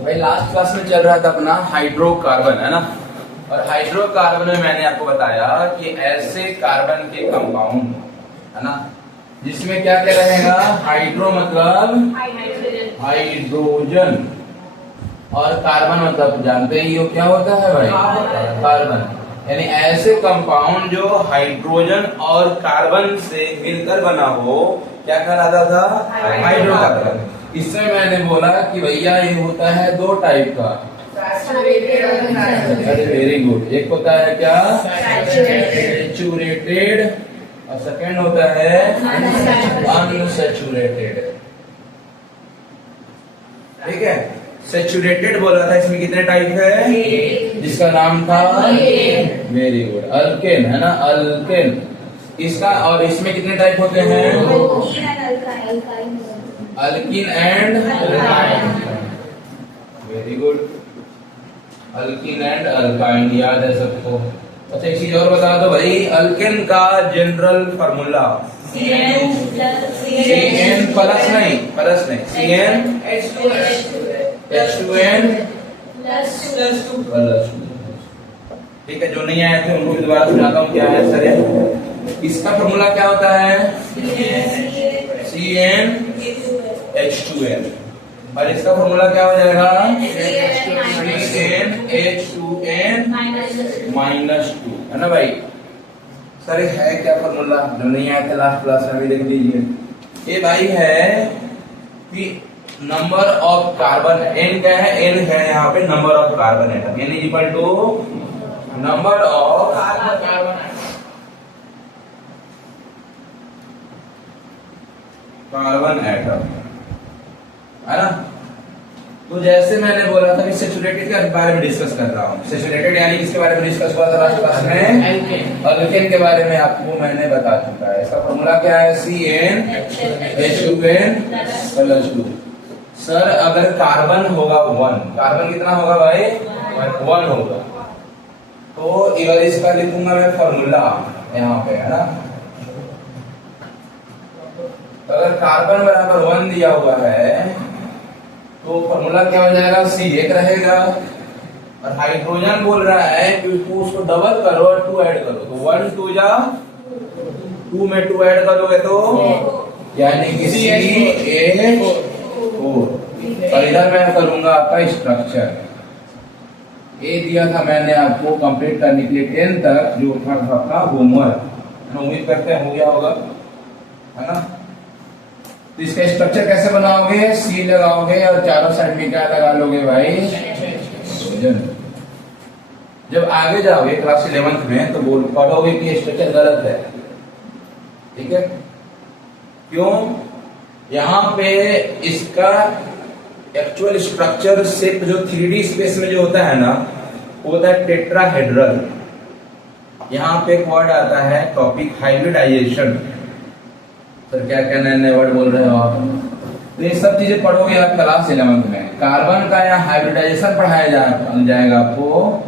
भाई last class में चल रहा था अपना हाइड्रोकार्बन, है ना। और हाइड्रोकार्बन में मैंने आपको बताया कि ऐसे कार्बन के कंपाउंड, है ना, जिसमें क्या क्या रहेगा। हाइड्रो मतलब हाइड्रोजन, और कार्बन मतलब जानते ही हो क्या होता है भाई, कार्बन। यानी ऐसे कंपाउंड जो हाइड्रोजन और कार्बन से मिलकर बना हो, क्या कहलाता था, हाइड्रोकार्बन। इसमें मैंने बोला कि भैया ये होता है दो टाइप का। अरे वेरी गुड। एक होता है क्या, सैचुरेटेड, और सेकेंड होता है अनसैचुरेटेड। ठीक है, सैचुरेटेड बोला था, इसमें कितने टाइप है, जिसका नाम था, वेरी गुड, अल्केन, है ना, अल्केन इसका। और इसमें कितने टाइप होते हैं, alkene and very good, alkene and alkyne, याद है सबको। अच्छा एक चीज और बता दो भाई, अल्केन का जनरल फार्मूला CN प्लस नहीं, CN H2N प्लस 2। ठीक है, जो नहीं आए थे उनको भी दोबारा सुनाता हूँ क्या है सर। इसका फार्मूला क्या होता है, CN H2N, और इसका फॉर्मूला क्या हो जाएगा, CnH2n -2, है ना भाई। सर है क्या फॉर्मूला, जो नहीं आया था लास्ट क्लास में, देख लीजिए। ये भाई है कि नंबर ऑफ कार्बन, n क्या है, n है यहाँ पे number of carbon atom, n equal to number of carbon atom, है ना। तो जैसे मैंने बोला था कि सैचुरेटेड के बारे में डिस्कस कर रहा हूँ। सैचुरेटेड यानी किसके बारे में डिस्कस हुआ था लास्ट क्लास में, अल्केन के बारे में आपको मैंने बता चुका है। इसका फॉर्मूला क्या है, CnH2n प्लस 2। सर अगर कार्बन होगा 1, कार्बन कितना होगा भाई, 1 होगा, तो इधर इसका लिखूंगा मैं फॉर्मूला यहाँ पे, है ना। तो अगर कार्बन बराबर 1 दिया हुआ है तो फॉर्मूला क्या हो जाएगा, C एक रहेगा। और हाइड्रोजन बोल रहा है कि उसको डबल करो और 2 ऐड करो, तो 1 2 जा 2 में 2 ऐड करोगे तो यानी कि CH4। और इधर मैं करूंगा आपका स्ट्रक्चर। ये दिया था मैंने आपको कंप्लीट करने के लिए 10 तक, जो था आपका होमवर्क, उम्मीद करते हैं हो गया होगा, है ना। तो इसका स्ट्रक्चर कैसे बनाओगे, C लगाओगे और चारों साइड में क्या लगा लोगे भाई, हाइड्रोजन। जब आगे जाओगे क्लास 11th में तो बोल पढ़ोगे कि स्ट्रक्चर गलत है, ठीक है। क्यों, यहाँ पे इसका एक्चुअल स्ट्रक्चर सिर्फ जो 3D स्पेस में जो होता है ना, वो होता है टेट्राहेड्रल। यहाँ पे एक वर्ड आता है टॉपिक हाइब्रिडाइजेशन। सर क्या क्या नए नए वर्ड बोल रहे हो आप, तो ये सब चीजें पढ़ोगे आप क्लास 11th में। कार्बन का यहाँ हाइब्रिडाइजेशन पढ़ाया जाएगा आपको,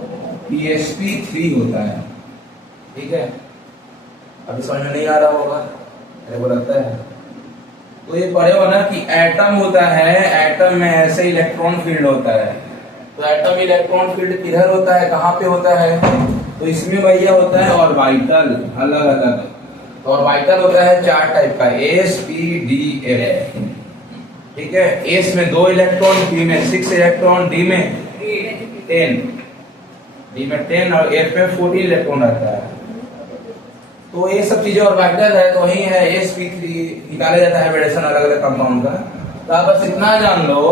sp3 होता है, ठीक है। अभी समझ में नहीं आ रहा होगा, मेरे को लगता है। तो ये पढ़े हो ना कि एटम होता है, एटम में ऐसे इलेक्ट्रॉन फील्ड होता है। तो एटम इलेक्ट्रॉन फील्ड किधर होता है, कहाँ पे होता है, तो इसमें भैया होता है ऑर्बिटल, अलग अलग। तो ऑर्बिटल होता है 4 टाइप का, s p d f, ठीक है। s में 2 इलेक्ट्रॉन, p में 6 इलेक्ट्रॉन, d में 10 और f में 14 इलेक्ट्रॉन रहता है। तो ये सब चीजें ऑर्बिटल है, तो वही है sp3 निकाला जाता है हाइब्रिडेशन अलग अलग कंपाउंड का। तो आप बस इतना जान लो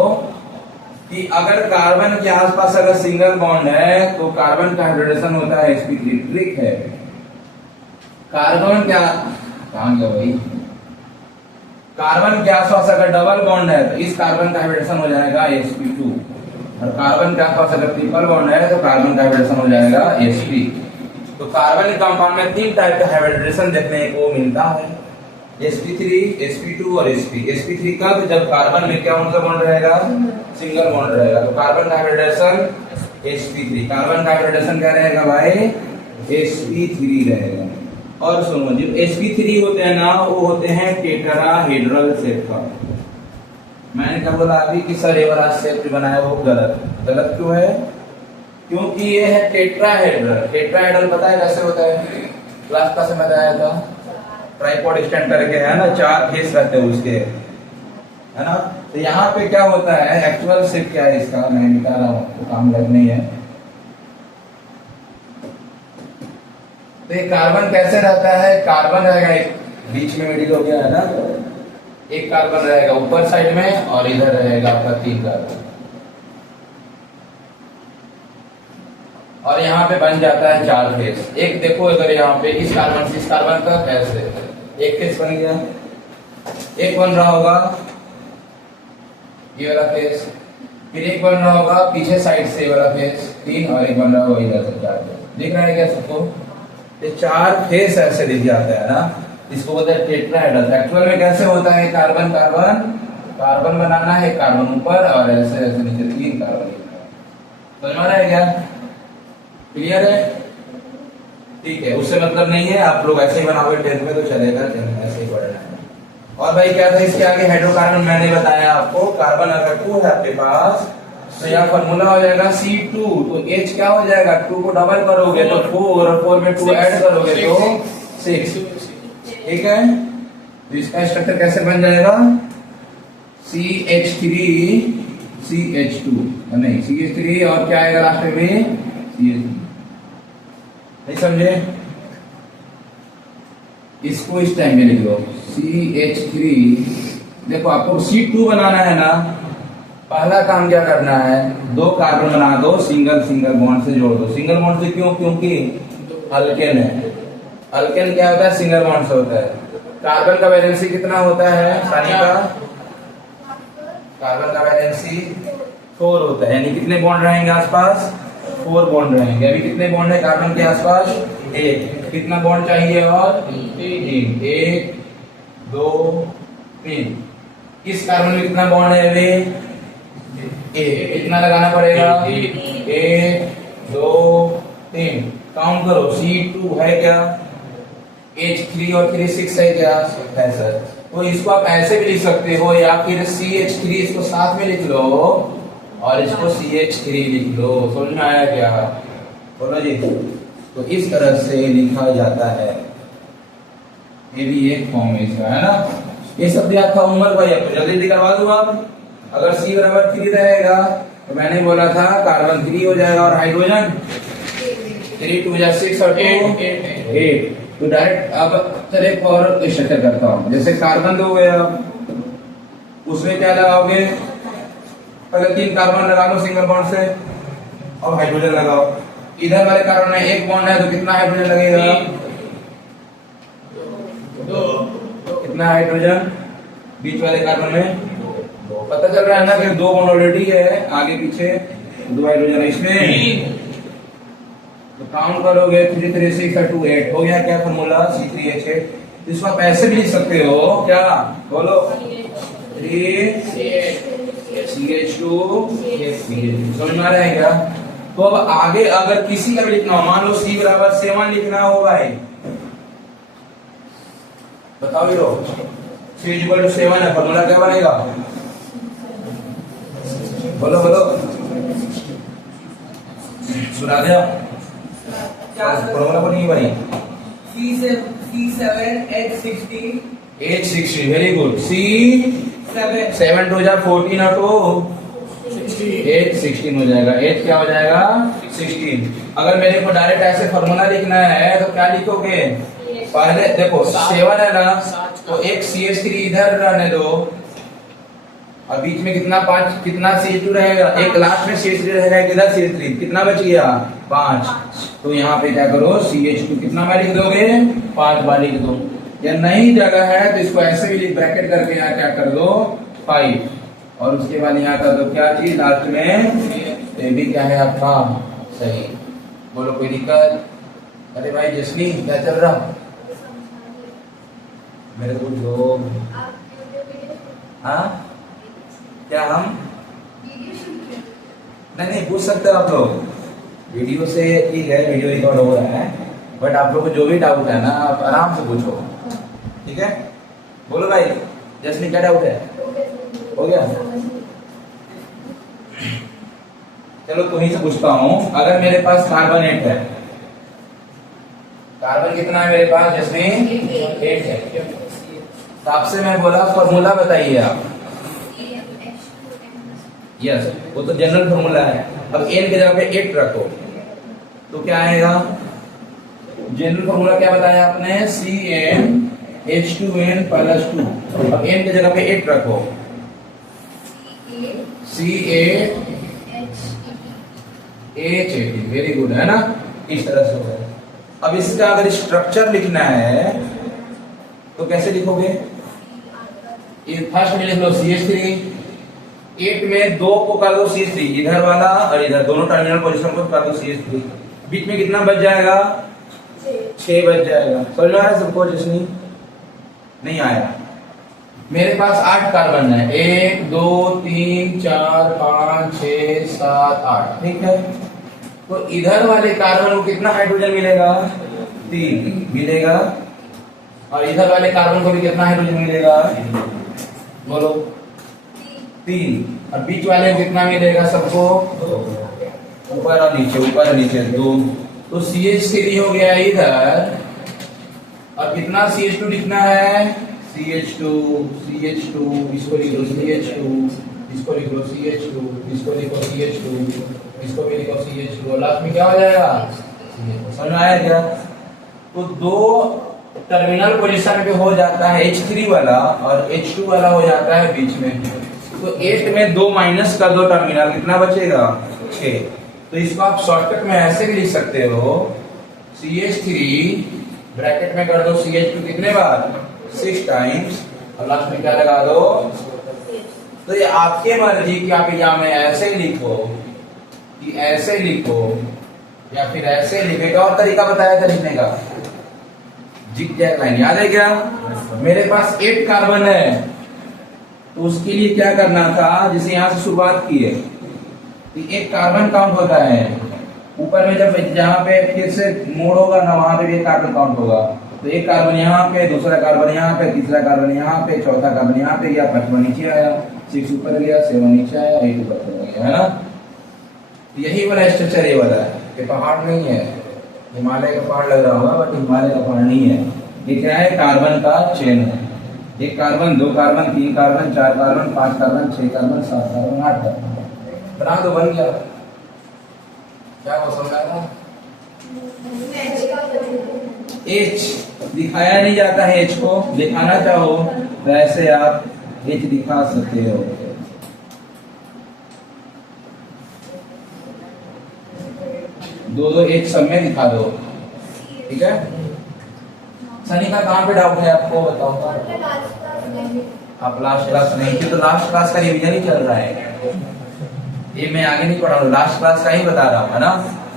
कि अगर कार्बन के आसपास अगर सिंगल बॉन्ड है तो कार्बन का हाइब्रिडेशन होता है sp3, ट्रिक है। कार्बन क्या, कहां गया भाई, कार्बन के आसपास अगर डबल बॉन्ड है तो इस कार्बन का हाइब्रिडेशन हो जाएगा sp2, और कार्बन के आसपास अगर ट्रिपल बॉन्ड है तो कार्बन का हाइब्रिडेशन हो जाएगा sp। तो कार्बन कंपाउंड में 3 टाइप का हाइब्रिडेशन देखने को मिलता है, sp3, sp2 और sp। sp3 का जब कार्बन में क्या उनका बॉन्ड रहेगा, सिंगल बॉन्ड रहेगा, तो कार्बन का हाइब्रिडेशन sp3। कार्बन का हाइब्रिडेशन क्या रहेगा भाई, sp3 रहेगा। और सुनो, जो sp3 होते हैं ना, वो होते हैं टेट्राहेड्रल सेट का। मैंने क्या बोला अभी कि सर ये वाला शेप जो बनाया वो गलत गलत क्यों है? क्योंकि ये है टेट्राहेड्रल। टेट्राहेड्रल पता है कैसे होता है? क्लास का समय बताया था, ट्राइपॉड स्टैंड करके है ना, 4 फेस रहते हैं उसके, है ना। तो यहाँ पे क्या होता है, एक्चुअल शेप क्या है इसका मैं बता रहा हूँ, तो काम लग नहीं है। तो ये कार्बन कैसे रहता है? कार्बन रहेगा एक बीच में मिडिल हो गया है ना, एक कार्बन रहेगा ऊपर साइड में और इधर रहेगा आपका 3 कार्बन, और यहाँ पे बन जाता है 4 फेस। एक देखो अगर यहाँ पे इस कार्बन से इस कार्बन का कैसे एक फेस बन गया, एक बन रहा होगा ये वाला फेस, फिर एक बन रहा होगा पीछे साइड से वाला फेस 3, और एक बन रहा होगा इधर से 4 फेस। दिख रहा है क्या सबको? ये 4 फेस ऐसे दिख जाता है ना, इसको बोलते हैं टेट्राहेड्रल। एक्चुअल में कैसे होता है? कार्बन कार्बन कार्बन बनाना है, कार्बन ऊपर और ऐसे ऐसे नीचे 3 कार्बन। समझ में आ रहा है क्या? क्लियर है? ठीक है, उससे मतलब नहीं है, आप लोग ऐसे ही बनाओगे 10th में तो चलेगा, ऐसे ही पढ़ना है। और भाई क्या था इसके आगे? हाइड्रोकार्बन मैंने बताया आपको, कार्बन अगर 2 है आपके पास तो यहाँ फॉर्मूला हो जाएगा C2, तो H क्या हो जाएगा? 2 को डबल करोगे तो 4, और 4 में 2 ऐड करोगे तो 6। ठीक है, तो इसका स्ट्रक्चर कैसे बन जाएगा? CH3 CH2, नहीं CH3 और क्या आएगा लास्ट में भी? CH2। नहीं समझे? इसको इस टाइम में लिख लो CH3। देखो आपको C2 बनाना है ना, पहला काम क्या करना है? 2 कार्बन बना दो, सिंगल सिंगल बॉन्ड से जोड़ दो। सिंगल बॉन्ड से क्यों? क्योंकि अल्केन है। अल्केन क्या होता है? सिंगल बॉन्ड से होता है। कार्बन का वैलेंसी कितना होता है पानी का? कार्बन का वैलेंसी 4 होता है, यानी कितने बॉन्ड रहेंगे आसपास? 4 बॉन्ड रहेंगे। अभी कितने बॉन्ड है कार्बन के आसपास? 1। कितना बॉन्ड चाहिए? और 3। 1 2 3। इस कार्बन में कितना बॉन्ड है अभी? 1। कितना लगाना पड़ेगा? 1 2 3। काउंट करो, C2 है क्या? H3 और 3 6 है क्या? है सर। तो इसको आप ऐसे भी लिख सकते हो, या फिर CH3 इसको साथ में लिख लो और इसको CH3 लिख लो। समझ में आया क्या? बोलो जी। तो इस तरह से लिखा जाता है, ये भी एक फॉर्म है इसका, है ना। ये सब याद था उम्र भाई, आपको जल्दी जल्दी करवा दूंगा। अगर C बराबर 3 रहेगा तो मैंने बोला था कार्बन 3 हो जाएगा, और हाइड्रोजन 3 2 6 और 2 8। तो डायरेक्ट अब चल एक और स्ट्रक्चर करता हूँ। जैसे कार्बन 2 गया, उसमें क्या लगाओगे? पहले 3 कार्बन लगा लो सिंगल बॉन्ड से, और हाइड्रोजन लगाओ। इधर वाले कार्बन में 1 बॉन्ड है तो कितना हाइड्रोजन लगेगा? 2। कितना हाइड्रोजन बीच वाले कार्बन में? 2। पता चल रहा है ना कि 2 बॉन्ड ऑलरेडी है, आगे पीछे 2 हाइड्रोजन है इसमें। तो काउंट करोगे 3 3 6 और 2 8 हो गया क्या फॉर्मूला? C3H8। इसको आप ऐसे भी लिख सकते हो क्या? बोलो 3 CH2 समझ में आ रहा है क्या? तो अब आगे अगर किसी का भी लिखना हो, मान लो C बराबर 7 लिखना हो भाई, बताओ हीरो। C इक्वल टू 7 है, फॉर्मूला क्या बनेगा? बोलो बोलो, सुना दिया? फॉर्मूला पर नहीं बनी। C7 H60 H60 very good. C7 2 जा 14 और 2 16 हो जाएगा। H क्या हो जाएगा? 16। अगर मेरे को डायरेक्ट ऐसे फॉर्मूला लिखना है तो क्या लिखोगे? पहले देखो 7 है ना, तो एक CH3 इधर रहने दो, और बीच में कितना 5 कितना CH2 रहेगा? एक लास्ट में CH3 रहेगा, एक इधर CH3, कितना बच गया? 5। तो यहाँ पे क्या करो? CH2 कितना बार लिख दोगे? 5 बार लिख दो। या नई जगह है तो इसको ऐसे भी ब्रैकेट करके यहाँ क्या कर दो? 5, और उसके बाद यहाँ कर दो क्या चीज लास्ट में? ये भी क्या है आपका? सही। बोलो कोई दिक्कत? अरे भाई जसनी क्या चल रहा? मेरे को जो हाँ क्या हम नहीं पूछ सकते हो आप लोग, वीडियो से ठीक है, वीडियो रिकॉर्ड हो रहा है, बट आप लोग को जो भी डाउट है ना आप आराम से पूछो, ठीक है? बोलो भाई जसनी क्या डाउट है? हो गया? चलो तुम्हीं से पूछता हूं, अगर मेरे पास कार्बन 8 है, कार्बन कितना है मेरे पास जिसमें 8 है, तो आपसे मैं बोला फॉर्मूला बताइए आप। यस, वो तो जनरल फॉर्मूला है। अब n की जगह पे 8 रखो तो क्या आएगा? जनरल फॉर्मूला क्या बताया आपने? CnH2n + 2। अब n की जगह पे 8 रखो, CaH18। वेरी गुड, है ना? इस तरह से होगा। अब इसका अगर स्ट्रक्चर लिखना है तो कैसे लिखोगे? फर्स्ट में लिख लो CH3, 8 में 2 को कर दो CH3, इधर वाला और इधर दोनों टर्मिनल पोजीशन को कर दो CH3, बीच में कितना बच जाएगा? 6 बच जाएगा। समझ में आया सबको? जिसने नहीं आया, मेरे पास 8 कार्बन है, 1 2 3 4 5 6 7 8, ठीक है। तो इधर वाले कार्बन को कितना हाइड्रोजन मिलेगा? 3 मिलेगा। और इधर वाले कार्बन को भी कितना हाइड्रोजन मिलेगा? बोलो 3। और बीच वाले को कितना मिलेगा सबको? ऊपर और नीचे, ऊपर और नीचे 2। तो CH3 हो गया इधर, और कितना CH2 लिखना है? CH2, इसको लिख लो CH2, इसको लिख लो CH2, इसको लिखो CH2, इसको भी लिखो CH2, लास्ट में क्या हो जाएगा? समझ में आया क्या? तो 2 टर्मिनल पोजीशन पे हो जाता है H3 वाला, और H2 वाला हो जाता है बीच में। तो 8 में 2 माइनस कर दो टर्मिनल, कितना बचेगा? 6। तो इसको आप शॉर्टकट में ऐसे भी लिख सकते हो, CH3 ब्रैकेट में कर दो CH2 कितने बार? 6 टाइम्स, और लास्ट में क्या लगा दो? तो ये आपके मर्जी कि आप एग्जाम में ऐसे ही लिखो कि ऐसे लिखो, या फिर ऐसे लिखे। और तरीका बताया था लिखने का, जिग-जैग लाइन, याद है क्या? मेरे पास 8 कार्बन है, तो उसके लिए क्या करना था? जिसे यहां से शुरुआत की है, तो 1 कार्बन काउंट होता है ऊपर में, जब जहां पे फिर से मोड़ होगा ना, वहां पे भी 1 कार्बन काउंट होगा। तो 1 कार्बन यहाँ पे, दूसरा कार्बन यहाँ पे, तीसरा कार्बन यहाँ पे, चौथा कार्बन यहाँ पे गया, 5वां नीचे आया, 6 ऊपर गया, 7 नीचे आया, 8 ऊपर चला गया, है ना? यही वाला स्ट्रक्चर ये वाला है। ये पहाड़ नहीं है, हिमालय का पहाड़ लग रहा होगा, बट हिमालय का पहाड़ नहीं है। ये क्या है? कार्बन का चेन है। 1 carbon, 2 carbon, 3 carbon, 4 carbon, 5 carbon, 6 carbon, 7 carbon, 8 carbon, बना दो, बन गया। क्या वो समझ आया? H दिखाया नहीं जाता है, H को दिखाना चाहो तो ऐसे आप H दिखा सकते हो। दो H सब में दिखा दो, ठीक है? सनी का कहाँ पे डाउट है आपको? बताओ। आप लास्ट क्लास नहीं थी, तो लास्ट क्लास का रिवीजन ही चल रहा है, ये मैं आगे नहीं पढ़ा हूँ, लास्ट क्लास का ही बता रहा हूँ, है ना?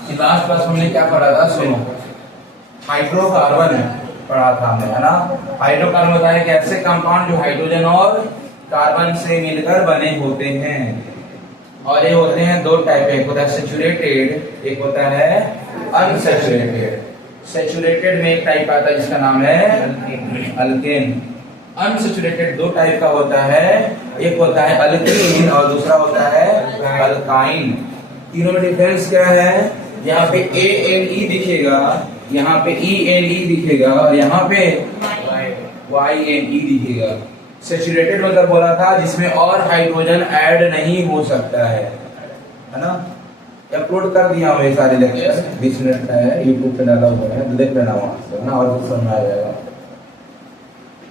कि लास्ट क्लास हमने क्या पढ़ा था? सुनो, हाइड्रोकार्बन पढ़ा था हमने, है ना? हाइड्रोकार्बन बताया कि ऐसे कंपाउंड जो हाइड्रोजन और कार्बन से मिलकर बने होते हैं, और ये होते हैं 2 टाइप, एक होता है सैचुरेटेड, एक होता है अनसैचुरेटेड। सैचुरेटेड में एक टाइप आता है जिसका नाम है अल्केन। अनसैचुरेटेड 2 टाइप का होता है, एक होता है अल्कीन और दूसरा होता है अल्काइन। तीनों में डिफरेंस क्या है? यहाँ पे ALE दिखेगा, यहाँ पे ELE दिखेगा, और यहाँ पे YNE दिखेगा। सैचुरेटेड मतलब बोला था जिसमें और हाइड्रोजन ऐड नहीं हो सकता है ना? अपलोड कर दिया हूँ ये सारे लेक्चर, 20 मिनट का है, यूट्यूब पे डाला हुआ है, देख लेना वहां से, है ना? और कुछ समझ आ जाएगा।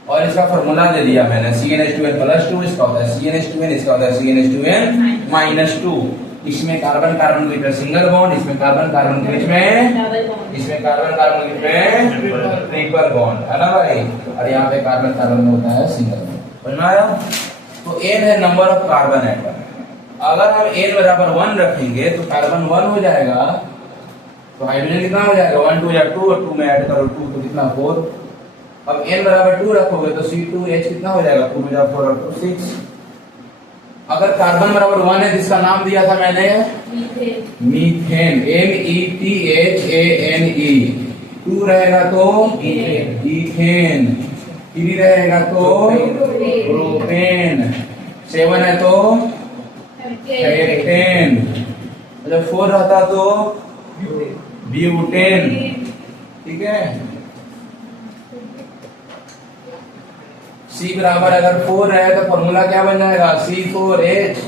और इसका फॉर्मूला दे दिया मैंने, CnH2n + 2, इसका होता है CnH2n, इसका होता है CnH2n - 2। इसमें कार्बन कार्बन के बीच में सिंगल बॉन्ड, इसमें कार्बन कार्बन के बीच में, इसमें कार्बन कार्बन के बीच में ट्रिपल बॉन्ड, है ना भाई? और यहाँ पे कार्बन कार्बन में होता है सिंगल बॉन्ड। समझ में आया? तो n है नंबर ऑफ कार्बन एटम। अगर हम n बराबर 1 रखेंगे तो कार्बन 1 हो जाएगा, तो हाइड्रोजन कितना हो जाएगा? 1 2 या 2, और 2 में ऐड करो 2 तो कितना? 4। अब n बराबर 2 रखोगे तो C2H कितना हो जाएगा? 2 में 4 और 2 6। अगर कार्बन बराबर 1 है, जिसका नाम दिया था मैंने मीथेन, METHANE। 2 रहेगा तो इथेन, 3 रहेगा तो प्रोपेन, 7 है तो हेक्टेन। जब 4 रहता तो ब्यूटेन, ठीक है। C बराबर अगर 4 है तो फॉर्मूला क्या बन जाएगा, C4H,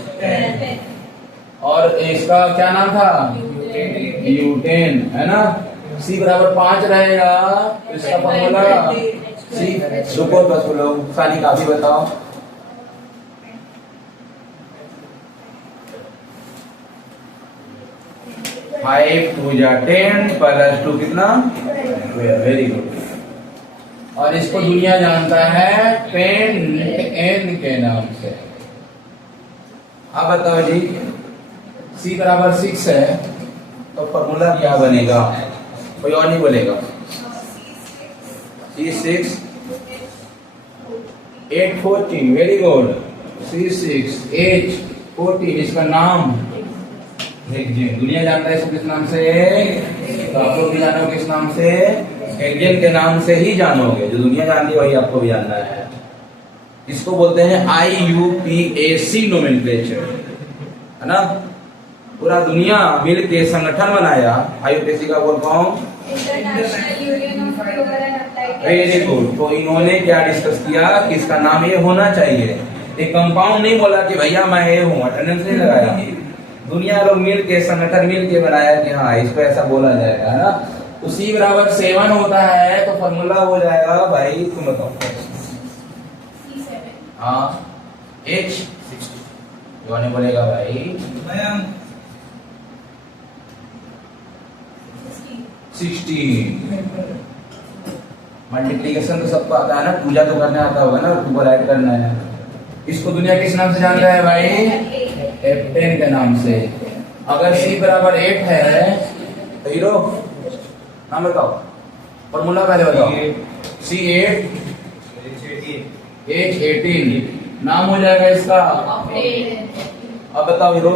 और इसका क्या नाम था, ब्यूटेन, है ना। C बराबर 5 रहेगा तो इसका फॉर्मूला C, रुको बस बोलो सानी काफी बताओ। 5 2 जा 10 प्लस 2 कितना, वेरी गुड। और इसको दुनिया जानता है पेंटेन के नाम से। अब बताओ जी, C बराबर 6 है तो फॉर्मूला क्या बनेगा, कोई और नहीं बोलेगा। C6 8 14, very good. C6 8 14, इसका नाम हेक्सेन, दुनिया जानता है इसको किस नाम से, तो आप लोग भी जानोगे किस नाम से, हेक्सेन के नाम से ही जानोगे। जो दुनिया जानती है वही आपको भी जानना है। इसको बोलते हैं IUPAC नोमेनक्लेचर, है ना। पूरा दुनिया मिल के संगठन बनाया, IUPAC का बोल पाऊं, वेरी गुड। तो इन्होंने क्या डिस्कस किया कि इसका नाम ये होना चाहिए। एक कंपाउंड नहीं बोला कि भैया मैं ये हूँ, अटेंडेंस नहीं लगाया, दुनिया लोग मिल के संगठन मिल के बनाया कि हाँ इसको ऐसा बोला जाएगा, है ना। तो C बराबर 7 होता है तो फॉर्मूला हो जाएगा भाई, तुम बताओ। हाँ H60, जो बोलेगा भाई 16। मल्टीप्लीकेशन तो सबको आता है ना, पूजा तो करने आता होगा ना, तुमको ऐड करना है। इसको दुनिया किस नाम से जानता है भाई, F10 के नाम से। अगर C बराबर 8 है तो हीरो नाम बताओ, फॉर्मूला पहले बताओ। C8 H18, नाम हो जाएगा इसका। अब बताओ हीरो,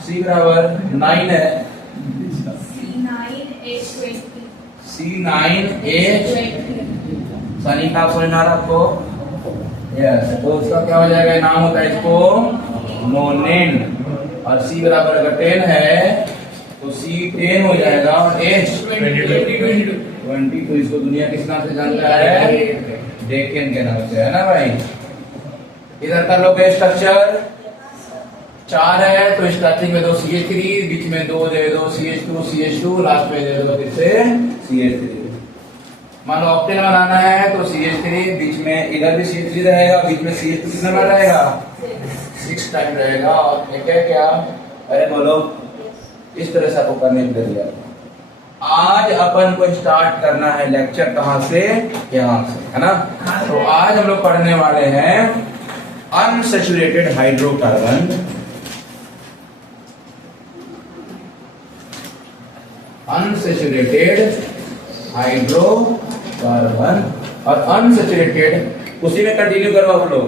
C बराबर 9 है, C9H, सनी का समझ आ रहा आपको, यस। तो उसका क्या हो जाएगा, नाम होता है इसको नोनेन। और C बराबर अगर 10 है तो C10 हो जाएगा, और H20, तो इसको दुनिया किस नाम से जानता है, डेकेन के नाम से, है ना भाई। इधर कर लो स्ट्रक्चर 4 है तो स्टार्टिंग में दो CH3, बीच में 2 दे दो CH2, लास्ट में दे दो फिर से CH3। मान लो ऑक्टेन बनाना है तो CH3, बीच में इधर भी CH3 रहेगा, बीच में CH2 कितना बार रहेगा, 6 टाइम रहेगा। और एक है क्या, अरे बोलो, इस तरह से आपको करने के लिए आज अपन को स्टार्ट करना है लेक्चर, कहां से, यहां से, है ना। तो आज हम लोग पढ़ने वाले हैं अनसैचुरेटेड हाइड्रोकार्बन, अनसैचुरेटेड हाइड्रोकार्बन और अनसैचुरेटेड, उसी में कंटिन्यू करो आप लोग।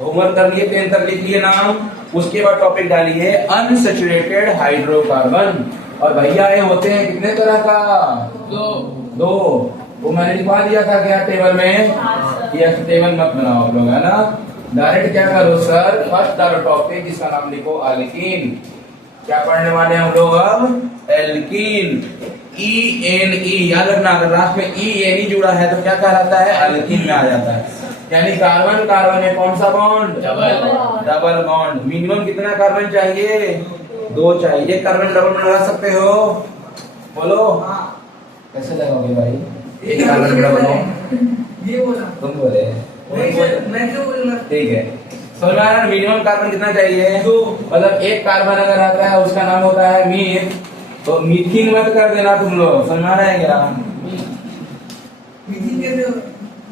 होमवर्क कर लिए, 10 तक लिख लिए नाम, उसके बाद टॉपिक डालिए अनसैचुरेटेड हाइड्रोकार्बन। और भैया ये होते हैं कितने तरह का, दो। वो मैंने लिखवा दिया था क्या टेबल में, या टेबल मत बनाओ आप लोग, है ना। डायरेक्ट क्या करो सर, फर्स्ट डालो टॉपिक, जिसका नाम लिखो एल्कीन। क्या पढ़ने वाले हैं हम लोग अब, एल्कीन। ENE याद रखना, अगर लास्ट में ENE जुड़ा है तो क्या कहलाता है, एल्कीन में आ जाता है। यानी कार्बन कार्बन में कौन सा बॉन्ड, डबल बॉन्ड। मिनिमम कितना कार्बन चाहिए, 2 चाहिए। कार्बन डबल बॉन्ड लगा सकते हो, बोलो कैसे लगाओगे भाई, एक कार्बन डबल बॉन्ड, ये बोला तुम बोले, मैं क्यों बोलूंगा, ठीक है। सोलर मिनिमम कार्बन कितना चाहिए, 2। मतलब एक कार्बन अगर आता है उसका नाम होता है मीथ, तो मीथिंग मत कर देना तुम लोग, समझ रहे हैं क्या।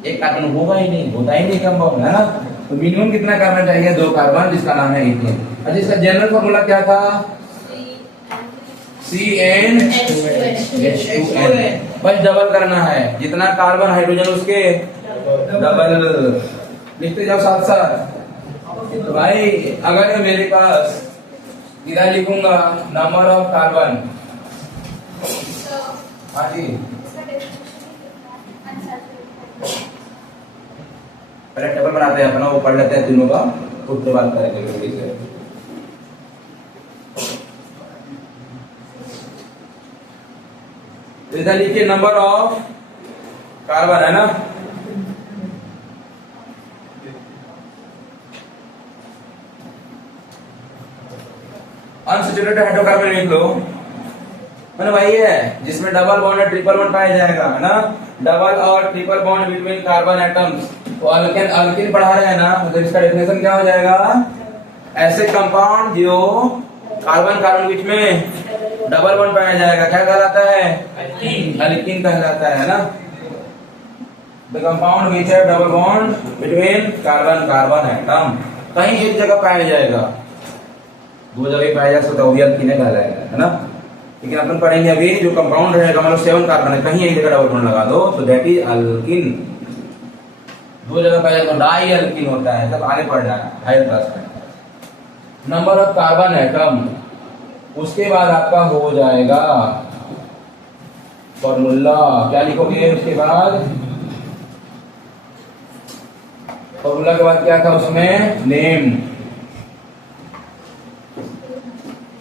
एक कार्बन होगा ही नहीं, होता ही नहीं कंपाउंड, है ना। तो मिनिमम कितना कार्बन चाहिए, 2 कार्बन, जिसका नाम है इथेन। अच्छा, इसका जनरल फॉर्मूला क्या था, CnH2n। बस डबल करना है, जितना कार्बन हाइड्रोजन उसके डबल लिखते जाओ साथ साथ। तो भाई अगर मेरे पास इधर लिखूंगा नंबर ऑफ कार्बन, हाँ जी, पहले टेबल बनाते हैं अपना, वो पढ़ लेते हैं तीनों का, उसके बाद करेंगे। इधर लिखिए नंबर ऑफ कार्बन, है ना। अनसैचुरेटेड हाइड्रोकार्बन लिख लो, मैंने वही है जिसमें डबल बॉन्ड और ट्रिपल बॉन्ड पाया जाएगा, है ना। डबल और triple bond between carbon atoms, तो अल्केन अल्किन पढ़ा रहे हैं ना, तो इसका डेफिनेशन क्या हो जाएगा, ऐसे कंपाउंड जो कार्बन कार्बन बीच में डबल बॉन्ड पाया जाएगा क्या कहलाता है, अल्किन कहलाता है ना। The compound which have double bond between carbon carbon atom, कहीं एक जगह पाया जाएगा, दो जगह पाया जा सकता है, अल्किन कहलाएगा, है ना। लेकिन अपन पढ़ेंगे अभी जो कंपाउंड रहेगा, मतलब 7 कार्बन है, कहीं एक जगह डबल बॉन्ड लगा दो तो दैट इज अल्किन। दो जगह पाया तो डाई अल्किन होता है, सब आगे पढ़ना है हायर क्लास में। नंबर ऑफ कार्बन एटम, उसके बाद आपका हो जाएगा फॉर्मूला, क्या लिखोगे उसके बाद, फॉर्मूला के बाद क्या था उसमें, नेम,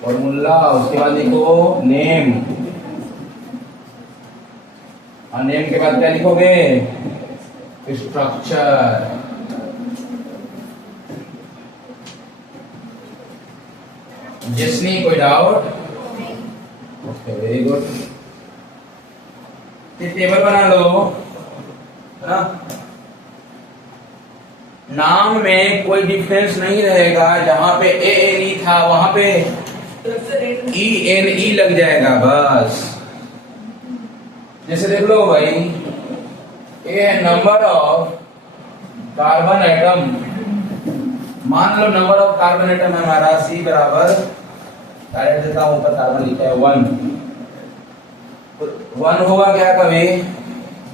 फॉर्मूला, उसके बाद लिखो नेम, और नेम के बाद क्या लिखोगे, स्ट्रक्चर। जिसने कोई doubt, okay very good. Table बना लो, है ना। नाम में कोई डिफरेंस नहीं रहेगा, जहां पे ए एन ई था वहां पे ई एन ई लग जाएगा बस। जैसे देख लो भाई, ए नंबर ऑफ कार्बन एटम, मान लो नंबर ऑफ कार्बन एटम है हमारा सी बराबर, डायरेक्ट देता हूं, ऊपर कार्बन लिखा है 1, 1 होगा क्या कभी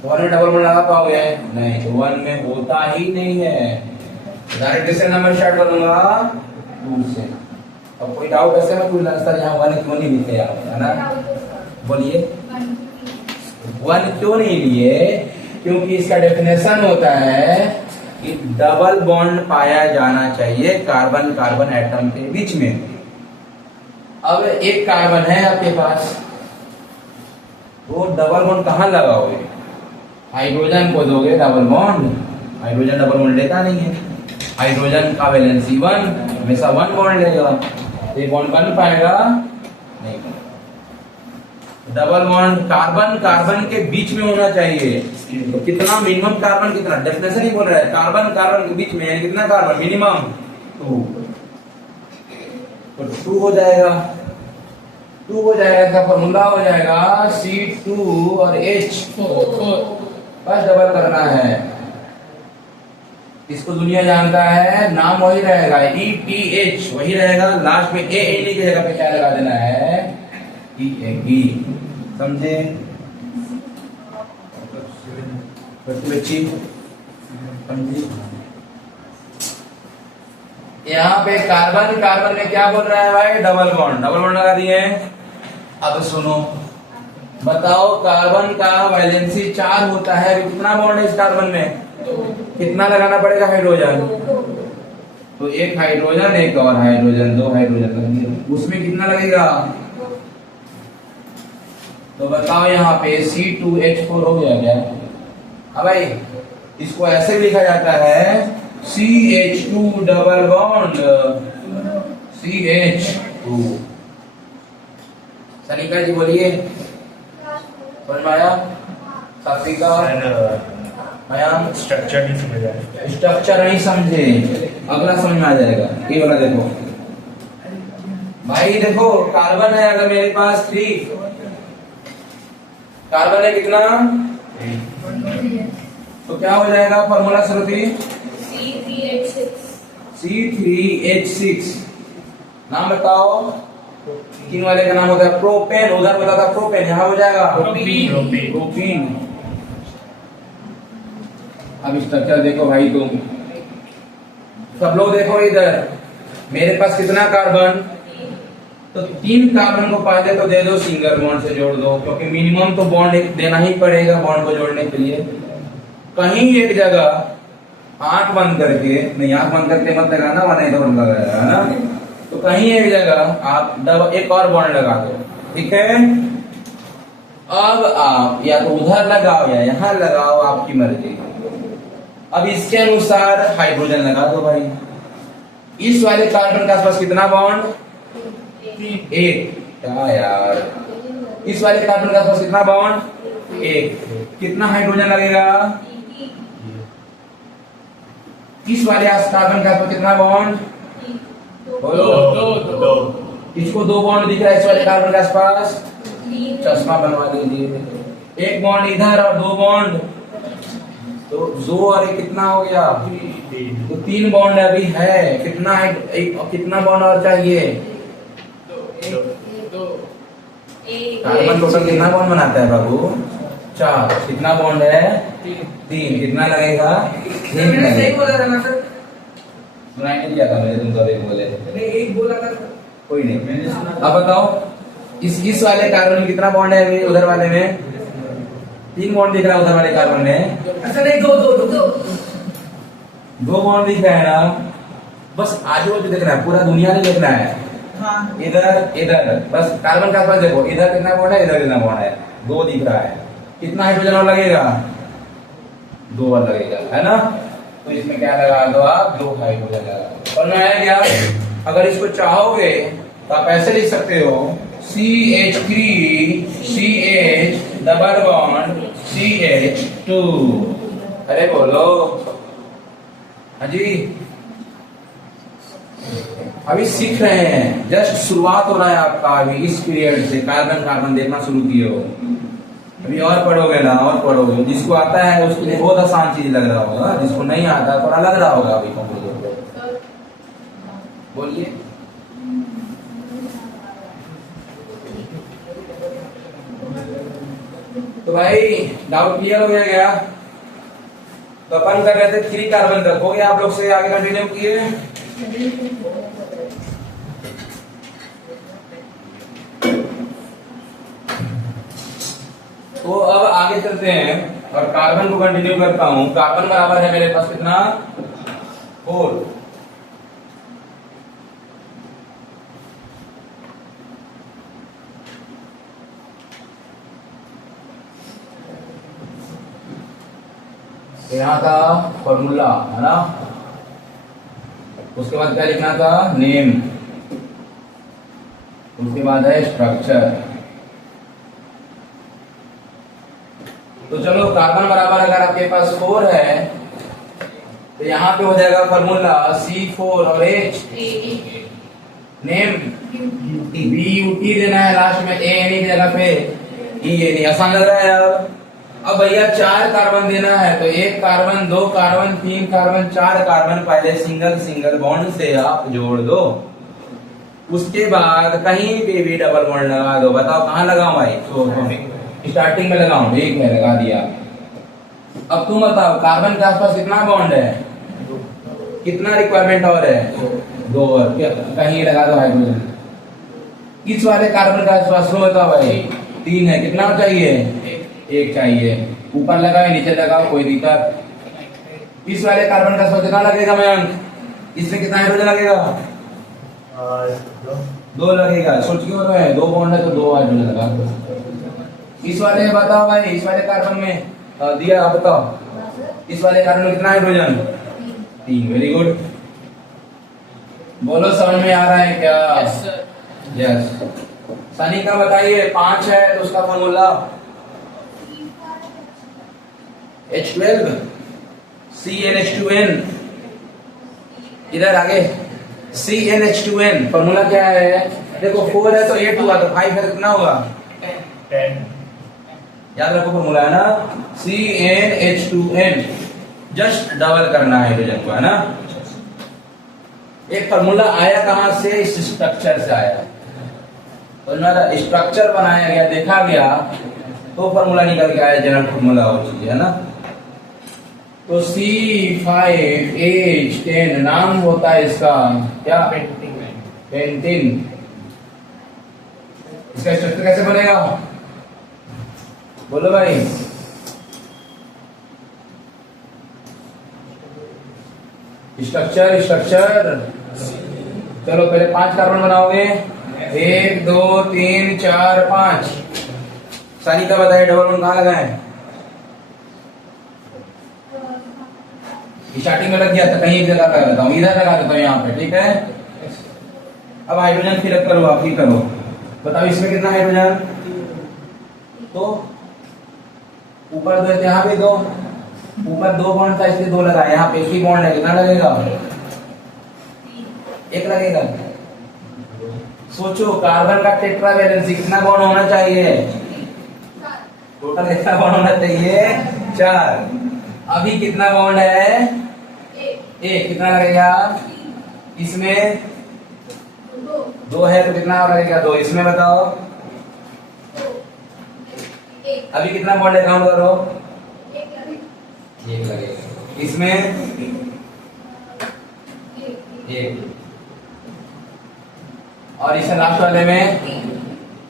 1 में डबल बॉन्ड लगा पाओगे, नहीं, तो 1 में होता ही नहीं है। डायरेक्ट किससे नंबर स्टार्ट करूंगा, 2 से। अब कोई डाउट ऐसे में कोई लगता है यहाँ 1 क्यों नहीं लिखे यार, है ना, बोलिए 1 क्यों नहीं लिए, क्योंकि इसका डेफिनेशन होता है कि डबल बॉन्ड पाया जाना चाहिए कार्बन कार्बन एटम के बीच में। अब एक कार्बन है आपके पास, वो डबल बॉन्ड कहां लगाओगे, हाइड्रोजन को दोगे double bond, hydrogen double bond लेता नहीं है, हाइड्रोजन का वैलेंसी 1, हमेशा 1 बॉन्ड लेगा, तो ये बॉन्ड बन पाएगा नहीं। डबल बॉन्ड कार्बन कार्बन के बीच में होना चाहिए, तो कितना मिनिमम कार्बन, कितना डेफिनेशन ही बोल रहा है, कार्बन कार्बन के बीच में है कितना कार्बन, मिनिमम 2, तो 2 हो जाएगा, 2 हो जाएगा, इसका फॉर्मूला हो जाएगा C2 और H, बस डबल करना है। इसको दुनिया जानता है, नाम वही रहेगा ETH वही रहेगा, लास्ट में ए की जगह पे क्या लगा देना है, EAE, समझे बच्ची, समझे। यहाँ पे कार्बन कार्बन में क्या बोल रहा है भाई, डबल बॉन्ड, डबल बॉन्ड लगा दिए। अब सुनो, बताओ कार्बन का वैलेंसी 4 होता है, कितना बॉन्ड है इस कार्बन में, कितना लगाना पड़ेगा हाइड्रोजन, तो एक हाइड्रोजन, एक और हाइड्रोजन, 2 हाइड्रोजन, उसमें कितना लगेगा, तो बताओ यहाँ पे C2H4 हो गया क्या, हाँ भाई, इसको ऐसे भी लिखा जाता है CH2 double bond CH2। Sanika जी बोलिए, समझ में आया, सात्विका मयांक, स्ट्रक्चर नहीं समझा, स्ट्रक्चर नहीं समझे, अगला समझ में आ जाएगा। ये वाला देखो भाई, देखो कार्बन है अगर मेरे पास 3 कार्बन है, कितना, तो क्या हो जाएगा फॉर्मूला श्रुति, C3H6, नाम बताओ, किन वाले का नाम होता है, प्रोपेन, उधर बोला था प्रोपेन, यहाँ हो जाएगा प्रोपीन। अब स्ट्रक्चर देखो भाई, तुम सब लोग देखो इधर, मेरे पास कितना कार्बन, तो 3 कार्बन को पहले तो दे दो, सिंगल बॉन्ड से जोड़ दो, क्योंकि मिनिमम तो बॉन्ड एक देना ही पड़ेगा बॉन्ड को जोड़ने के लिए। कहीं एक जगह आंख बंद करके, नहीं आंख बंद करके मत लगाना, वरना इधर लगाया, है ना, तो कहीं एक जगह आप एक और बॉन्ड लगा दो, ठीक है। अब आप या तो उधर लगाओ या यहाँ लगाओ, आपकी मर्जी। अब इसके अनुसार हाइड्रोजन लगा दो भाई। इस वाले कार्बन के आसपास कितना बॉन्ड? एक। क्या यार, इस वाले कार्बन के आसपास कितना बॉन्ड? एक। कितना हाइड्रोजन लगेगा? इस वाले कार्बन के आसपास कितना बॉन्ड? बोलो। दो। इसको दो बॉन्ड दिख रहा है इस वाले कार्बन के आसपास, चश्मा बनवा लीजिए। एक बॉन्ड इधर और दो बॉन्ड, तो दो और एक कितना हो गया? तो तीन बॉन्ड अभी है। कितना है? कितना बॉन्ड और चाहिए? कार्बन टोटल कितना बॉन्ड बनाता है बाबू? 4। कितना बॉन्ड है? 3। कितना लगेगा? 1 लगेगा। सुनाई नहीं दिया था मैंने, तुम कभी बोले? एक बोला था। कोई नहीं, मैंने सुना। अब बताओ इस वाले कार्बन में कितना बॉन्ड है अभी? उधर वाले में 3 बॉन्ड दिख रहा है, उधर वाले कार्बन में। अच्छा नहीं, दो बॉन्ड दिख रहा है ना। बस आजू बाजू देखना है, पूरा दुनिया नहीं देखना है। हाँ। इधर इधर बस कार्बन के आसपास देखो, इधर कितना बॉन्ड है, इधर कितना बॉन्ड है। 2 दिख रहा है। कितना हाइड्रोजन और लगेगा? 2 और लगेगा, है ना। तो इसमें क्या लगा दो आप? 2 हाइड्रोजन लगा दो। और मैं आया क्या, अगर इसको चाहोगे तो आप ऐसे लिख सकते हो CH3 CH double bond CH2। अरे बोलो। हाँ जी, अभी सीख रहे हैं, जस्ट शुरुआत हो रहा है आपका अभी इस पीरियड से। कार्बन कार्बन देखना शुरू किए हो, अभी और पढ़ोगे ना, और पढ़ोगे। जिसको आता है उसके लिए बहुत आसान चीज लग रहा होगा, जिसको नहीं आता थोड़ा लग रहा होगा अभी कंप्यूटर। बोलिए। तो भाई डाउट क्लियर हो गया क्या? तो अपन कर रहे थे 3 कार्बन तक, हो गया आप लोग से? आगे कंटिन्यू किए। तो अब आगे चलते हैं और कार्बन को कंटिन्यू करता हूं। कार्बन बराबर है मेरे पास कितना? 4। यहाँ था फॉर्मूला, है ना। उसके बाद क्या लिखना था? नेम। उसके बाद है स्ट्रक्चर। तो चलो, कार्बन बराबर अगर आपके पास 4 है तो यहाँ पे हो जाएगा फॉर्मूला C4 और H। नेम BUT लेना है लास्ट में, ANE की जगह पे ENE। आसान लग रहा है। अब भैया 4 कार्बन देना है तो 1 कार्बन 2 कार्बन 3 कार्बन 4 कार्बन पहले सिंगल सिंगल बॉन्ड से आप जोड़ दो। उसके बाद कहीं पे भी डबल बॉन्ड लगा दो। बताओ कहाँ लगाऊं भाई? तो स्टार्टिंग में लगाऊं? ठीक है, लगा दिया। अब तुम बताओ कार्बन के आसपास कितना बॉन्ड है? कितना रिक्वायरमेंट और है? 2 और। कहीं लगा दो हाइड्रोजन। इस वाले कार्बन के आसपास तुम बताओ भाई? 3 है। कितना चाहिए? 1 चाहिए। ऊपर लगाओ नीचे लगाओ, कोई दिक्कत। इस वाले कार्बन का आसपास कितना लगेगा मयंक? इसमें कितना हाइड्रोजन लगेगा? 2 लगेगा। सोच क्यों रहे हैं? 2 बॉन्ड है तो 2 हाइड्रोजन लगा दो। इस वाले में बताओ भाई, इस वाले कार्बन में दिया, आप बताओ इस वाले कार्बन में कितना हाइड्रोजन? 3। Very good. बोलो समझ में आ रहा है क्या? यस। सनी का बताइए 5 है तो उसका फॉर्मूला H12 CnH2n। इधर आगे CnH2n फॉर्मूला क्या है? देखो 4 है तो 8 हुआ, तो 5 है तो कितना होगा? 10। याद रखो फॉर्मूला है ना, CnH2n। जस्ट डबल करना है हाइड्रोजन को, है ना। एक फॉर्मूला आया कहां से? इस स्ट्रक्चर से आया। तो स्ट्रक्चर बनाया गया, देखा गया तो फॉर्मूला निकल के आया, जनरल फॉर्मूला वो चीज, है ना। तो C5H10 नाम होता है इसका क्या? पेंटिन। इसका स्ट्रक्चर कैसे बनेगा? बोलो भाई। स्ट्रक्चर चलो पहले 5 कार्बन बनाओगे। 1 2 3 4 5। सानिका बताइए डबल बॉन्ड कहाँ लगाएं? स्टार्टिंग में लग गया था, कहीं एक जगह लगा देता हूँ, इधर लगा देता हूँ यहाँ पे, ठीक है। अब हाइड्रोजन फिलअप करो, आप ही करो, बताओ इसमें कितना हाइड्रोजन? तो ऊपर दो, यहाँ पे दो, ऊपर 2 बॉन्ड था इसलिए 2 लगा, यहाँ पे एक ही बॉन्ड है, कितना लगेगा? 1 लगेगा। सोचो कार्बन का टेट्रा वैलेंसी कितना बॉन्ड होना चाहिए? टोटल कितना बॉन्ड होना चाहिए? 4। अभी कितना बॉन्ड है? 1। कितना लगेगा? इसमें 2 है तो कितना लगेगा? 2। इसमें बताओ अभी कितना बॉन्ड है, काउंट करो। 1 लगेगा। इसमें 1 और इसे लास्ट वाले में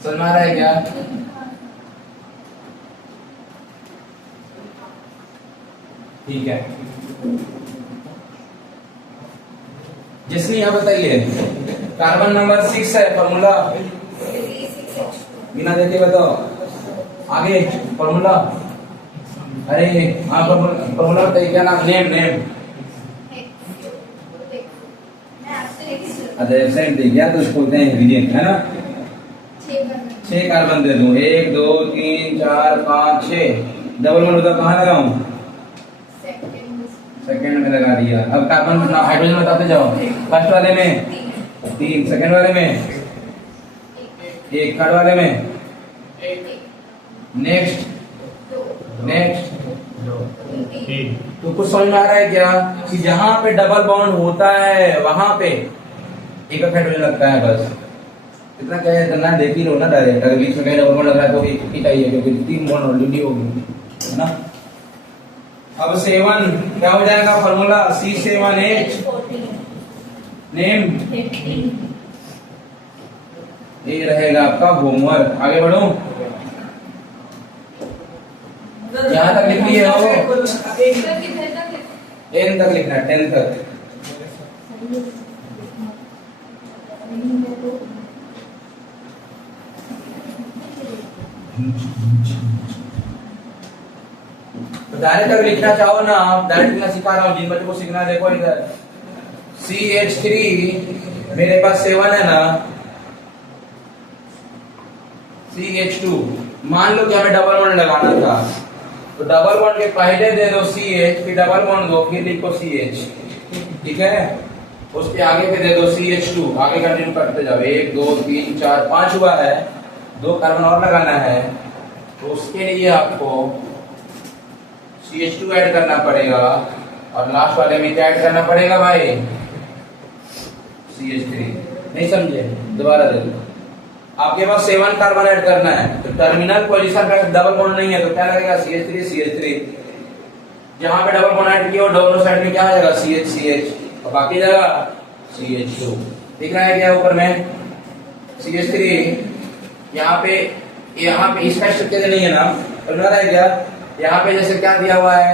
समझ में आ रहा है क्या? ठीक है। जिसने यहाँ बताइए कार्बन नंबर 6 है, फॉर्मूला बिना देखे बताओ। आगे फॉर्मूला, अरे हाँ फॉर्मूला बताइए, क्या नाम? नेम अरे सेम दे गया तो उसको बोलते हैं इंग्रेडिएंट, है ना। 6 कार्बन दे दूं, 1 2 3 4 5 6। डबल बॉन्ड होता कहाँ लगाऊं? सेकंड में लगा दिया। अब कार्बन हाइड्रोजन बताते जाओ। फर्स्ट वाले में 3, सेकंड वाले में 1, थर्ड वाले में नेक्स्ट तो कुछ समझ में आ रहा है क्या कि जहां पे डबल बॉन्ड होता है वहां पे एक हाइड्रोजन लगता है बस। इतना क्या है, करना देख ही लो ना डायरेक्ट। अगर बीच में कहीं डबल बॉन्ड लग रहा है तो एक ही चाहिए, क्योंकि 3 बॉन्ड ऑलरेडी होगी, है ना। अब 7 क्या हो जाएगा फॉर्मूला? C7H नेम, ये रहेगा आपका होमवर्क। आगे बढ़ो, यहाँ तक लिख लिए हो, n तक लिखना, 10 तक। तो डायरेक्ट अगर लिखना चाहो ना, आप डायरेक्ट लिखना सिखा रहा हूँ जिन बच्चों को सीखना है। देखो इधर CH3 मेरे पास 7 है ना, CH2 मान लो कि हमें डबल बॉन्ड लगाना था, तो डबल बॉन्ड के पहले दे दो CH, फिर डबल बॉन्ड दो, फिर लिखो CH, ठीक है। उसके आगे पे दे दो CH2, आगे कंटिन्यू करते जाओ। 1 2 3 4 5 हुआ है, 2 कार्बन और लगाना है, तो उसके लिए आपको CH2 ऐड करना पड़ेगा और लास्ट वाले में क्या ऐड करना पड़ेगा भाई? CH3। नहीं समझे? दोबारा दे दो। आपके पास 7 कार्बन ऐड करना है, तो टर्मिनल पोजीशन पे डबल बॉन्ड नहीं है तो क्या लगेगा? CH3 जहां पे डबल बॉन्ड ऐड किया हो दोनों साइड में क्या आ जाएगा? CH और बाकी जगह CH2। दिख रहा है क्या ऊपर में? CH3 यहाँ पे इसका स्ट्रक्चर नहीं है ना, समझ रहा है क्या? यहाँ पे जैसे क्या दिया हुआ है,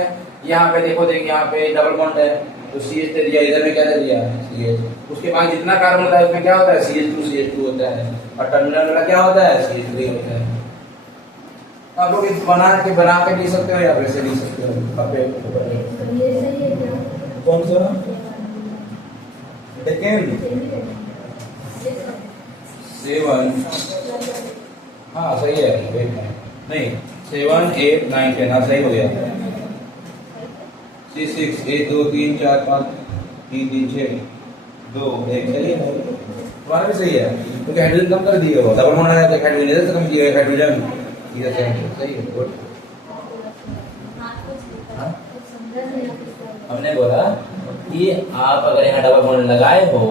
यहाँ पे देखो यहाँ पे डबल बॉन्ड है तो CH दे दिया, इधर में क्या दे दिया? CH। उसके बाद जितना कार्बन होता है उसमें क्या होता है? CH2 होता है, और टर्मिनल वाला क्या होता है? CH3 होता है। आप लोग बना के लिख सकते हो या वैसे लिख सकते हो। कौन सा सेकंड? 7, हाँ सही है, नहीं 7 8 9 10, हाँ सही हो गया। C6 1 2 3 4 5 3 3 6 2 1 सही है, तुम्हारा भी सही है, क्योंकि हाइड्रोजन कम कर दिए हो। डबल बॉन्ड है तो हाइड्रोजन इधर से कम किया है, हाइड्रोजन इधर से, सही है, गुड। हमने बोला कि आप अगर यहाँ डबल बॉन्ड लगाए हो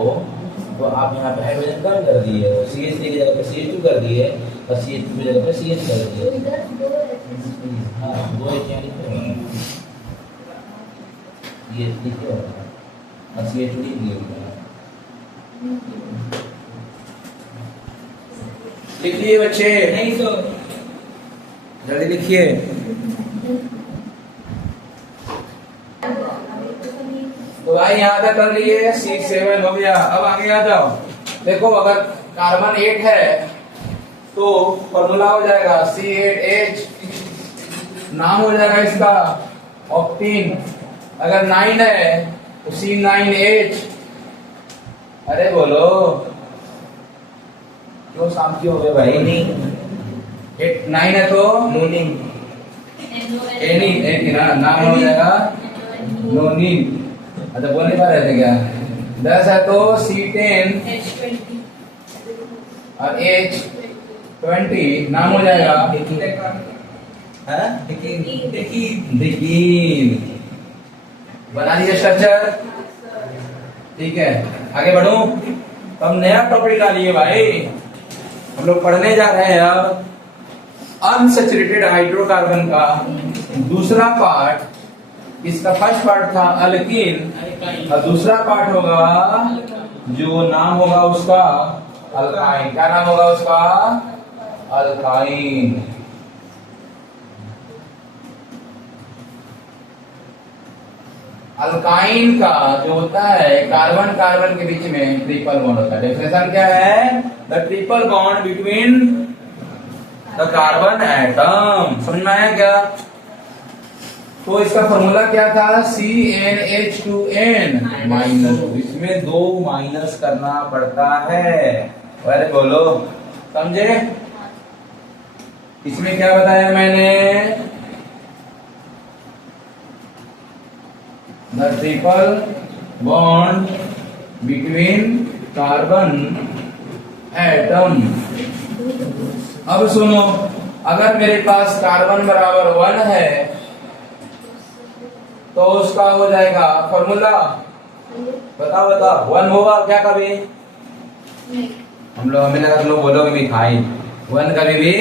तो आप यहाँ पे हाइड्रोजन कम कर दिए हो, CH3 की जगह पे CH2 कर दिए और CH2 की जगह पे CH कर दिए। हाँ 2 ये लिखे होगा और CH2 लिख होगा। लिखिए बच्चे, नहीं तो जल्दी लिखिए। तो भाई यहाँ तक कर लिए, 6 7 हो गया। अब आगे आ जाओ। देखो अगर कार्बन 8 है तो तो फॉर्मूला हो जाएगा C8H, नाम हो जाएगा इसका ऑक्टीन। अगर 9 है तो C9H। अरे बोलो क्यों शांति हो गए भाई? 9 है तो एनी ना, नाम हो जाएगा नोनिन। अच्छा बोल नहीं पा रहे थे क्या? 10 है तो C10 और H20, नाम हो जाएगा डिकीन। बना दिया स्ट्रक्चर, ठीक है। आगे बढ़ूं तो हम नया टॉपिक डालिए भाई। हम लोग पढ़ने जा रहे हैं अब अनसैचुरेटेड हाइड्रोकार्बन का दूसरा पार्ट। इसका फर्स्ट पार्ट था अल्कीन और दूसरा पार्ट होगा जो नाम होगा उसका अल्काइन। क्या नाम होगा उसका? अल्काइन। अल्काइन का जो होता है कार्बन कार्बन के बीच में ट्रिपल बॉन्ड होता है। डेफिनेशन क्या है? The triple bond between the carbon atom. समझ में आया क्या? तो इसका फॉर्मूला क्या था? CnH2n minus. इसमें 2 माइनस करना पड़ता है। अरे बोलो समझे? इसमें क्या बताया मैंने? The triple bond between carbon atom. अब सुनो, अगर मेरे पास कार्बन बराबर 1 है तो उसका हो जाएगा फॉर्मूला। बताओ बताओ, 1 होगा क्या कभी? हमें लगा तुम लोग बोलोगे मिथाइल। 1 कभी भी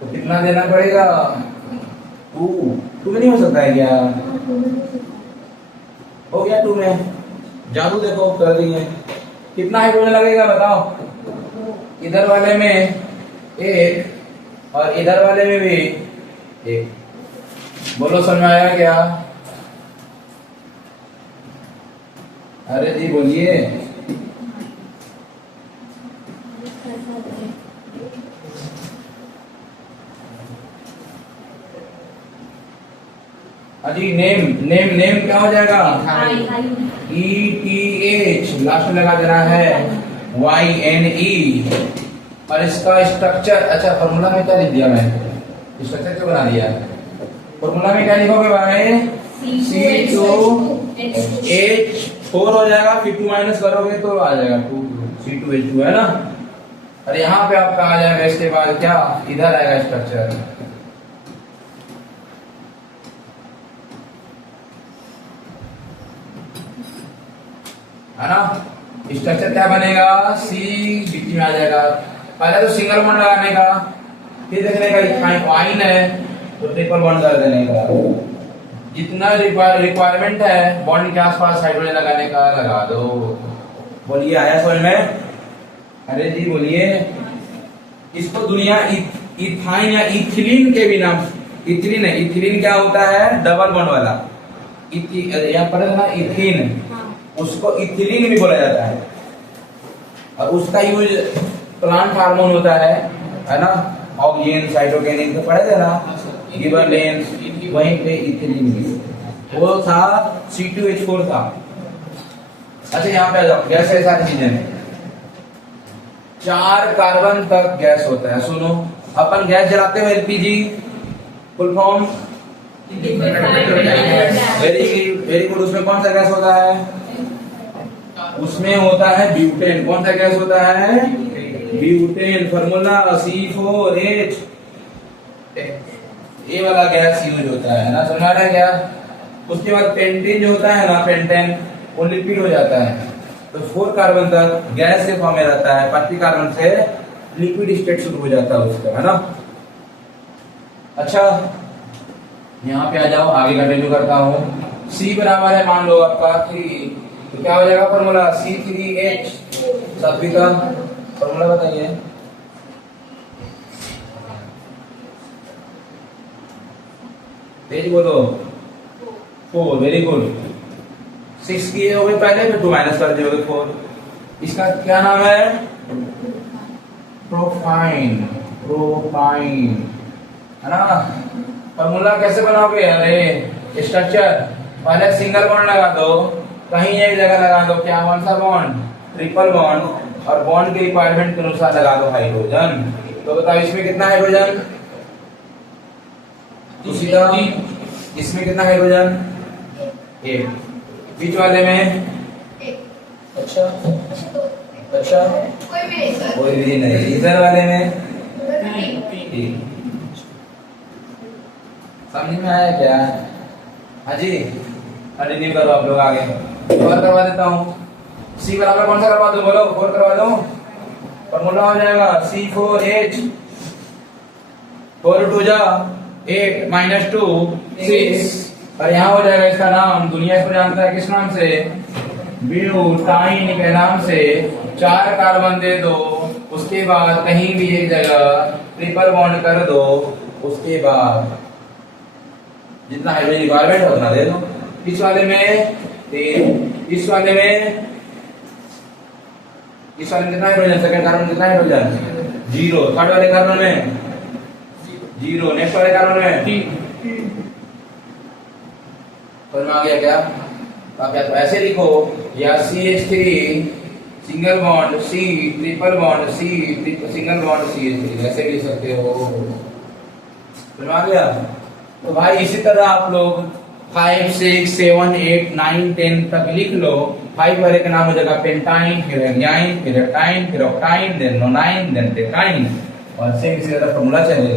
तो कितना देना पड़ेगा? 2 में नहीं हो सकता है क्या? हो गया 2 में। जादू देखो कर दिए। कितना हाइड्रोजन लगेगा बताओ? इधर वाले में 1 और इधर वाले में भी 1। बोलो समझ में आया क्या? अरे जी बोलिए। अजी नेम क्या हो जाएगा? ETH लास्ट में लगा देना है YNE। और इसका स्ट्रक्चर, अच्छा फॉर्मूला में क्या लिख दिया मैं? स्ट्रक्चर क्यों बना दिया? फॉर्मूला में क्या लिखोगे भाई? C2H4 हो जाएगा, फिर 2 माइनस करोगे तो आ जाएगा 2 C2H2 है ना। और यहाँ पे आपका आ जाएगा इसके बाद क्या? इधर आएगा स्ट्रक्चर, है ना। स्ट्रक्चर क्या बनेगा? C बीच में आ जाएगा। पहले तो सिंगल बॉन्ड लगाने का, फिर देखने का इथाइन है तो ट्रिपल बॉन्ड कर देने का। जितना रिक्वायरमेंट है बॉन्ड के आसपास हाइड्रोजन लगाने का लगा दो। बोलिए आया समझ में? अरे जी बोलिए। इसको दुनिया इथाइन या इथिलीन के भी नाम। इथिलीन है, इथिलीन क्या होता है? डबल बॉन्ड वाला। यहाँ पर ना इथिन, उसको इथिलीन भी बोला जाता है। और उसका यूज प्लांट हार्मोन होता है ना। ऑक्सीजन साइटोकिनिन तो पढ़े थे ना, गिबरेलिंस, वहीं पे इथिलीन भी वो था। C2H4 था। अच्छा यहाँ पे आ जाओ, गैस है सारी चीजें। 4 कार्बन तक गैस होता है। सुनो, अपन गैस जलाते हैं LPG, full form very good. उसमें कौन सा गैस होता है? उसमें होता है ब्यूटेन। कौन सा गैस होता है? ब्यूटेन। Formula C4H। ये वाला गैस यूज होता है ना, समझ रहे हैं क्या? उसके बाद पेंटेन जो होता है ना, पेंटेन वो लिपिड हो जाता है। तो 4 कार्बन तक गैस के फॉर्म में रहता है। 5 कार्बन से लिक्विड स्टेट शुरू हो जाता है उसका, है ना। अच्छा यहाँ पे आ जाओ, आगे कंटिन्यू करता हूँ। C बराबर है मान लो आपका 3, तो क्या हो जाएगा फॉर्मूला? C3H। सातवीं का फॉर्मूला बताइए। तेज बोलो। 4, वेरी गुड। 6 किए होगे पहले, फिर 2 माइनस कर दियोगे 4। इसका क्या नाम है? प्रोपाइन, प्रोपाइन, है ना। फॉर्मूला कैसे बनाओगे? अरे स्ट्रक्चर पहले सिंगल बॉन्ड लगा दो, कहीं एक जगह लगा दो, क्या कौन सा बॉन्ड? ट्रिपल बॉन्ड, और बॉन्ड के रिक्वायरमेंट के अनुसार लगा दो हाइड्रोजन। तो बताओ इसमें कितना हाइड्रोजन? उसी तरह इसमें कितना हाइड्रोजन? एक। बीच वाले में? अच्छा अच्छा, कोई भी नहीं। इधर वाले में? ठीक। समझ में आया क्या? हाँ जी, कंटिन्यू करो आप लोग आगे। और करवा देता हूँ। सी बराबर कौन सा करवा दूं? बोलो, 4 करवा दूं। फॉर्मूला हो जाएगा C4H, 4 2 जा 8 -2 6, और यहाँ हो जाएगा इसका नाम, दुनिया इसको जानता है किस नाम से? ब्यूटाइन के नाम से। 4 कार्बन दे दो, उसके बाद कहीं भी एक जगह ट्रिपल बॉन्ड कर दो, उसके बाद जितना हाइड्रोजन रिक्वायरमेंट है उतना दे दो। इस वाले में 3, इस वाले में कितना हाइड्रोजन? सेकंड कार्बन कितना हाइड्रोजन? 0। थर्ड वाले कार्बन में 0। नेक्स्ट वाले कार्बन में 3। समझ में आ गया क्या? आप या तो ऐसे लिखो, या CH3 single bond C triple bond C single bond CH3, ऐसे लिख सकते हो। समझ में आ गया? तो भाई इसी तरह आप लोग 5 6 7 8 9 10 तक लिख लो। 5 वाले का नाम हो जाएगा पेंटाइन, फिर हेक्साइन, फिर हेप्टाइन, फिर ऑक्टाइन, देन नोनाइन, देन टेट्राइन, और सेम इसी तरह फॉर्मूला चलेगा।